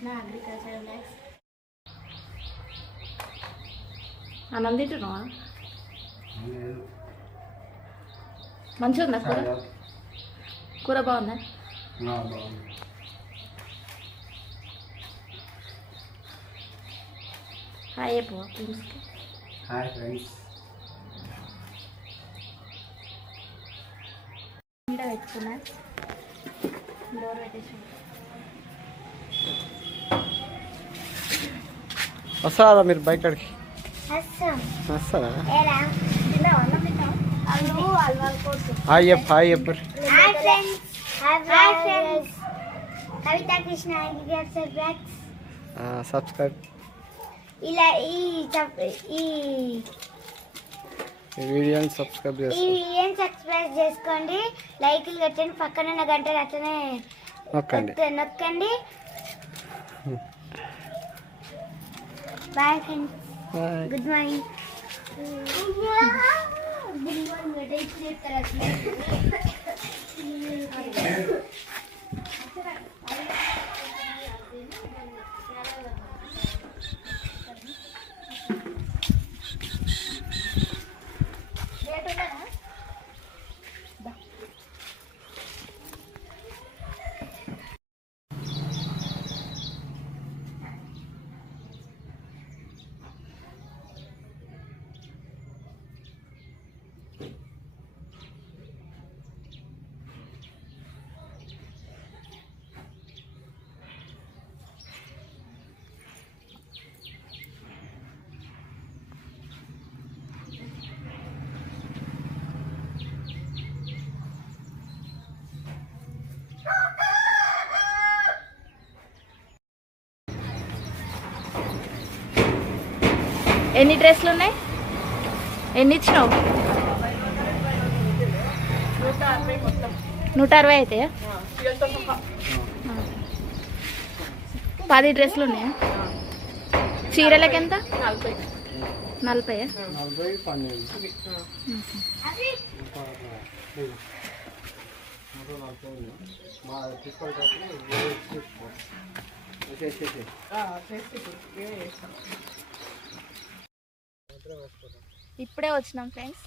Krishna agriculture labs. అన్నం తింటున్నావా? మంచిగా ఉందా కూర? కూర బాగుందా? హాయ్ చెప్పు ఫ్రెండ్స్కి. Hi friends. ఇంట్లో పెట్టుకున్నా, డోర్ పెట్టేసి. వస్తారా మీరు బైక్ కాడికి? వస్తారా? హాయ్ చెప్పు. హాయ్ చెప్పు. కవిత కృష్ణ అగ్రికల్చర్ ల్యాబ్స్. సబ్స్క్రైబ్. ఇలా ఈ వీడియోని సబ్స్క్రైబ్ చేసుకోండి, లైక్లు కట్టండి, పక్కన ఉన్న గంటలు అట్లనే నొక్కండి. Bye friends. Good morning. ఎన్ని డ్రెస్లు ఉన్నాయి? ఎన్ని ఇచ్చినావు? 160 అయితే 10 డ్రెస్లు ఉన్నాయా? చీరలకి ఎంత? 40. ఇప్పుడే వచ్చినాం ఫ్రెండ్స్,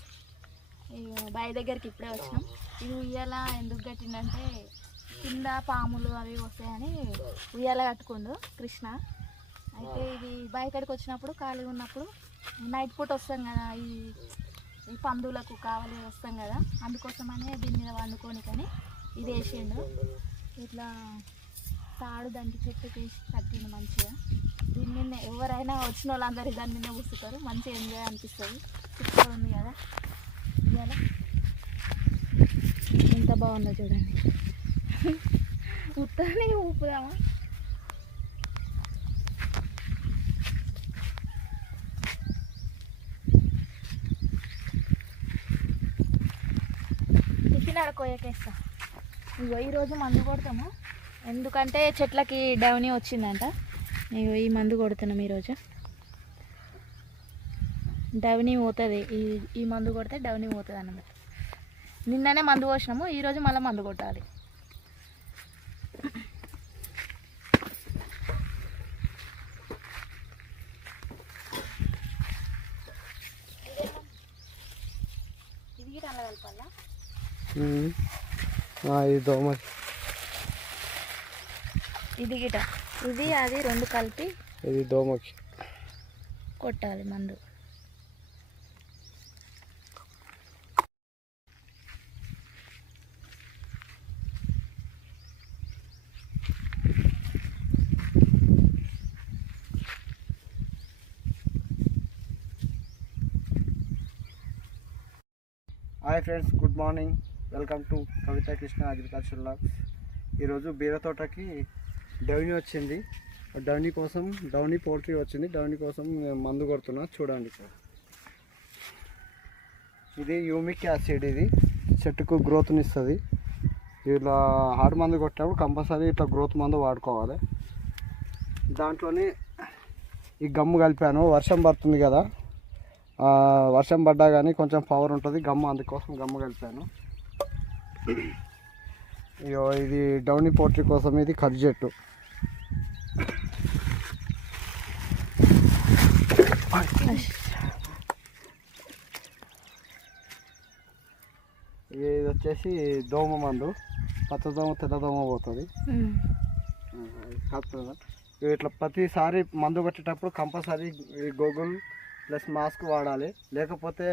బావి దగ్గరికి ఇప్పుడే వచ్చినాం. ఇది ఉయ్యాల ఎందుకు కట్టిందంటే కింద పాములు అవి వస్తాయని ఉయ్యాల కట్టుకుండు కృష్ణ. అయితే ఇది బావి కాడికి వచ్చినప్పుడు ఖాళీగా ఉన్నప్పుడు నైట్ పూట వస్తాం కదా, ఈ పందులకు కావాలి వస్తాం కదా, అందుకోసమని దీని మీద వండుకొని కానీ ఇది వేసిండు. ఇట్లా తాడు దానికి చెట్టుకి వేసి కట్టిండు మంచిగా. దీని మీద ఎవరైనా వచ్చిన వాళ్ళందరూ దాని మీద కూర్చుంటారు, మంచిగా ఎంజాయ్ అనిపిస్తుంది. సూపర్ ఉంది కదా ఇవాళ, ఎంత బాగుందో చూడండి. ఉత్తనే ఊపుదామా? టిఫిన్ అడకోయకేస్తా. ఇగో ఈరోజు మందు కొడతాము, ఎందుకంటే చెట్లకి డౌనీ వచ్చిందంట. ఇగో ఈ మందు కొడుతున్నాం ఈరోజు. డౌనీ పోతుంది, ఈ మందు కొడితే డౌనీ పోతుంది అన్నమాట. నిన్ననే మందు పోసినాము, ఈరోజు మళ్ళీ మందు కొట్టాలి. ఇది గిట అలా కలపాలా? ఇది గిట ఇది అది రెండు కలిపి ఇది దోమకి కొట్టాలి మందు. Hi friends, good morning. Welcome to Kavitha Krishna agriculture labs. ఈరోజు బీర తోటకి డౌనీ వచ్చింది. డౌనీ పౌల్ట్రీ వచ్చింది. డౌనీ కోసం మందు కొడుతున్నా, చూడండి సార్. ఇది హ్యూమిక్ యాసిడ్, ఇది చెట్టుకు గ్రోత్ని ఇస్తుంది. ఇలా హార్డ్ మందు కొట్టినప్పుడు కంపల్సరీ ఇట్లా గ్రోత్ మందు వాడుకోవాలి. దాంట్లోనే ఈ గమ్ము కలిపాను. వర్షం పడుతుంది కదా, వర్షం పడ్డా కానీ కొంచెం పవర్ ఉంటుంది గమ్ము, అందుకోసం గమ్ము కలిపాను. ఇది డౌనీ పౌల్ట్రీ కోసం ఇది ఖర్జు చెట్టు. ఇది వచ్చేసి దోమ మందు, పచ్చ దోమ తెల్ల దోమ పోతుంది. ఇట్లా ప్రతిసారి మందు కొట్టేటప్పుడు కంపల్సరీ ఈ గోగుల్ ప్లస్ మాస్క్ వాడాలి. లేకపోతే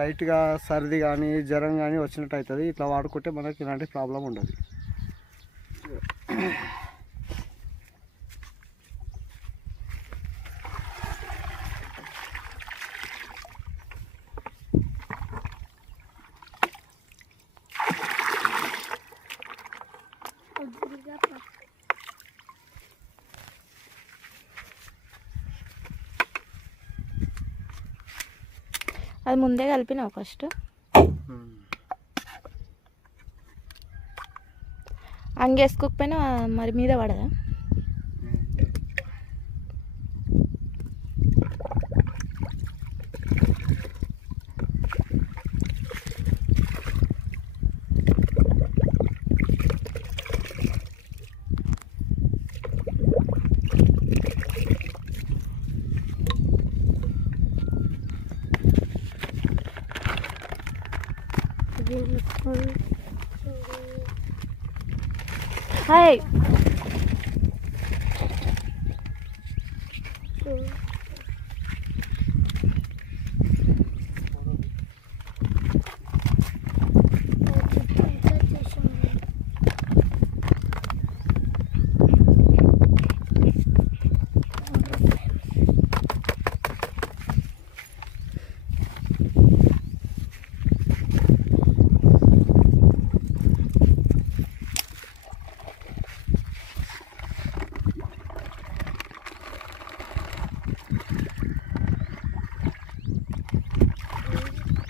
లైట్గా సర్ది కానీ జ్వరం కానీ వచ్చినట్టు అవుతుంది. ఇట్లా వాడుకుంటే మనకి ఇలాంటి ప్రాబ్లం ఉండదు. అది ముందే కలిపినావు ఫస్ట్. అంగేసుకోకపోయినా మరి మీద పడదా? హాయ్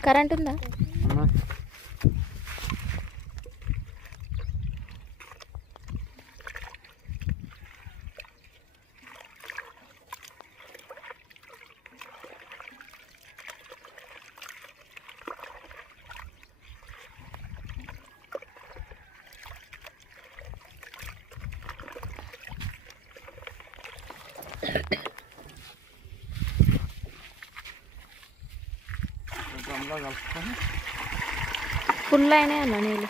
కరెంట్ ఉందా? ఫుల్ అయినాయి అన్న నీళ్ళు.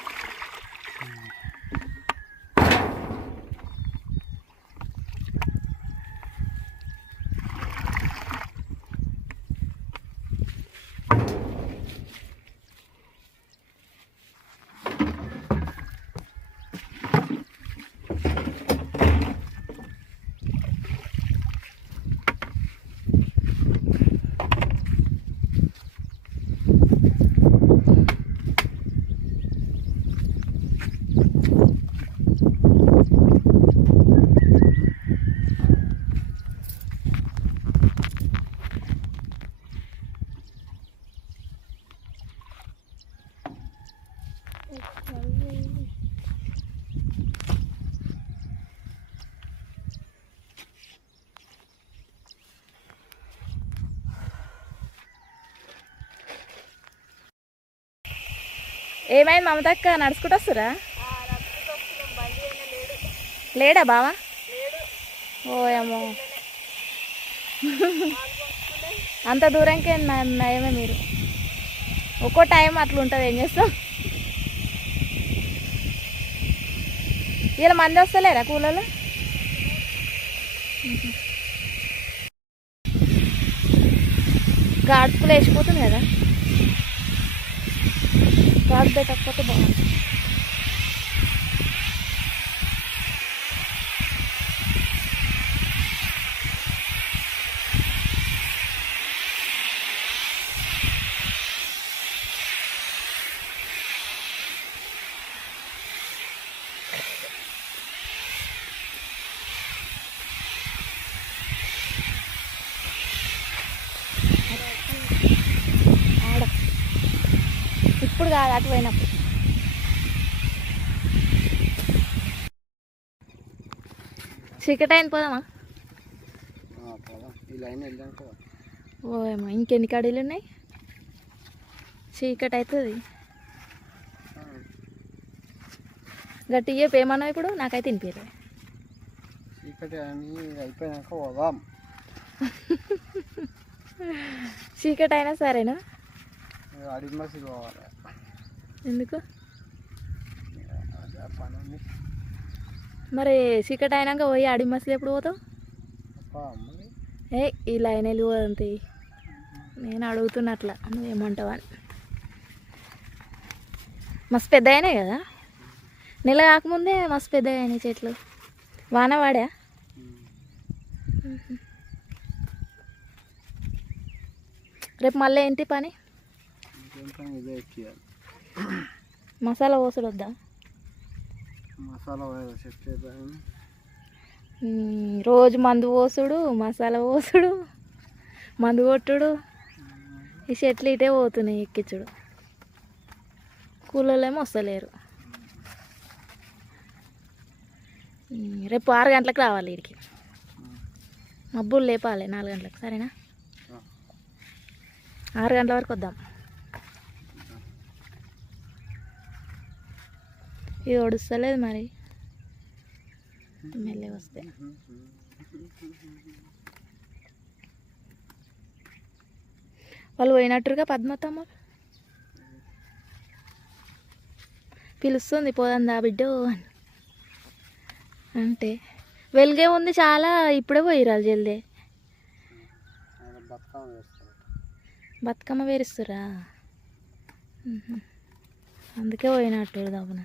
ఏమైంది మమతక్క, నడుచుకుంటూ వస్తురా? లేడా బావా? ఓయమ్మో, అంత దూరంకే నయమే మీరు. ఒక్కో టైం అట్లా ఉంటుంది, ఏం చేస్తాం. ఇలా మంది వస్తలేరా కూలలో? గాడుపులు వేసిపోతుంది కదా, గాడు పెట్టకపోతే బాగుంటుంది. ఇప్పుడు కాదు, అటు పోయినప్పుడు. చీకటి అయిన పోదామా? ఓయమ్మా, ఇంకెన్ని కడీలు ఉన్నాయి? చీకటి అవుతుంది. గట్టి చెప్పు ఏమన్నావు ఇప్పుడు? నాకైతే తినిపించలేదు. చీకటి అని అయిపోయాక పోదాం. చీకటి అయినా సరేనా? అడిగి మసి పోవాలి. ఎందుకు అదే పని ఉంది. మరి చీకటి అయినాక పోయి అడి మసలు ఎప్పుడు పోతావు? అమ్మాయి ఏ ఈ లైన్ వెళ్ళిపోదంతే. నేను అడుగుతున్నట్లా నువ్వేమంటావా అని. మస్తు పెద్ద అయినాయి కదా, నెల కాకముందే మస్తు పెద్ద అయినాయి చెట్లు. వాన వాడా? రేపు మళ్ళీ ఏంటి పని? ఇదే ఎక్కియాలి. మసాలా పోసుడు వద్దా? మసాలా సెట్ చేద్దాం. రోజు మందు పోసుడు, మసాలా పోసుడు, మందు కొట్టుడు, ఈ చెట్లు ఇటే పోతున్నాయి ఎక్కించుడు. కూలోళ్ళేమో వస్తలేరు. రేపు 6 గంటలకు రావాలి ఇక్కడికి. మబ్బులు లేపాలి 4 గంటలకు, సరేనా? 6 గంటల వరకు వద్దాం. ఇది ఒడుస్తలేదు మరి, మెల్లె వస్తే. వాళ్ళు పోయినట్టుగా పద్మతమ్మ పిలుస్తుంది, పోదందా బిడ్డో అని. అంటే వెలుగే ఉంది చాలా, ఇప్పుడే పోయిరాలు జల్దే. బతుకమ్మ వేరుస్తురా, అందుకే పోయినట్టు దబ్బున.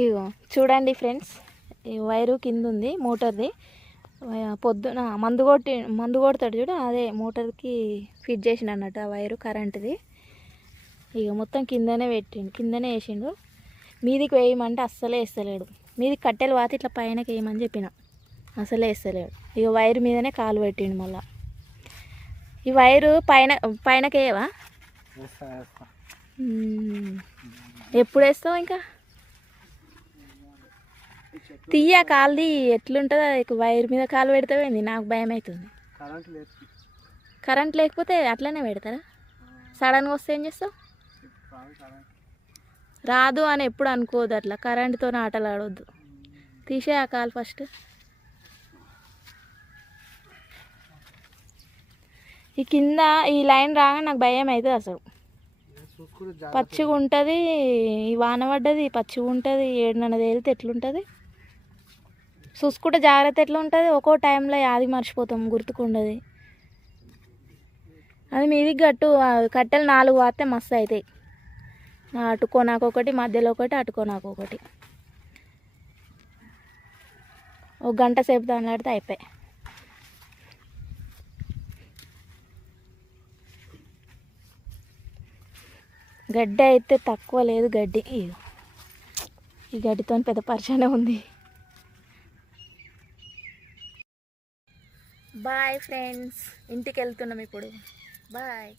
ఇగో చూడండి ఫ్రెండ్స్, ఈ వైరు కింద ఉంది మోటార్ది. పొద్దున మందు కొడతాడు చూడు, అదే మోటార్కి ఫిట్ చేసిండు అన్నట్టు ఆ వైరు కరెంటుది. ఇక మొత్తం కిందనే పెట్టిండు, కిందనే వేసిండు. మీదికి వేయమంటే అస్సలే వేస్తలేడు. మీదికి కట్టెలు పాతి ఇట్లా పైనకి వేయమని చెప్పిన, అసలే వేస్తలేడు. ఇక వైరు మీదనే కాలు పెట్టిండు. మళ్ళా ఈ వైరు పైనకి వేయవా? ఎప్పుడు వేస్తావు? ఇంకా తీయ కాలుది ఎట్లుంటుందో, వైర్ మీద కాలు పెడతావేంది? నాకు భయం అవుతుంది. కరెంట్ లేకపోతే అట్లనే పెడతారా? సడన్గా వస్తే ఏం చేస్తావు? రాదు అని ఎప్పుడు అనుకోదు, అట్లా కరెంటుతో ఆటలు ఆడొద్దు. తీసే ఆ కాలు ఫస్ట్. ఈ కింద ఈ లైన్ రాగా నాకు భయం అవుతుంది అసలు. పచ్చిగా ఉంటుంది, ఈ వాన పడ్డది పచ్చిగా ఉంటుంది, 7 తేలితే ఎట్లుంటుంది చూసుకుంటే జాగ్రత్త ఎట్లా ఉంటుంది. ఒక్కో టైంలో యాది మర్చిపోతాం, గుర్తుకుండదు. అది మీదికి గట్టు కట్టెలు 4 వాడితే మస్తు అవుతాయి. అటుకో నాకు ఒకటి, మధ్యలో ఒకటి, అటుకో నాకు ఒకటి. 1 గంట సేపు దానిలాడితే అయిపోయి. గడ్డి అయితే తక్కువ లేదు. గడ్డి ఈ గడ్డితో పెద్ద పరిచయం ఉంది. బాయ్ ఫ్రెండ్స్, ఇంటికి వెళ్తున్నాం ఇప్పుడు. బాయ్.